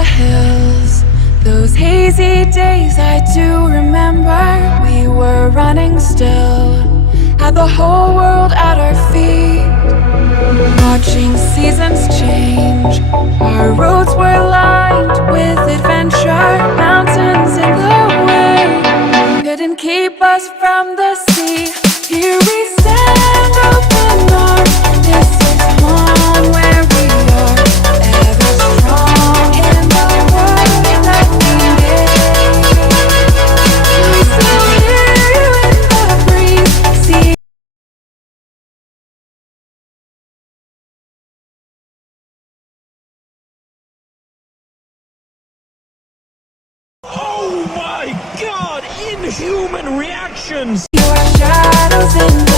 the hills, those hazy days I do remember. We were running still, had the whole world at our feet, watching seasons change. Our roads were lined with adventure, mountains in the way couldn't keep us from the sea. Here we stand, open arms. This is home where we are, ever strong in the world that we made. We still hear you in the breeze. See. Oh my God! Inhuman reactions! Your shadows in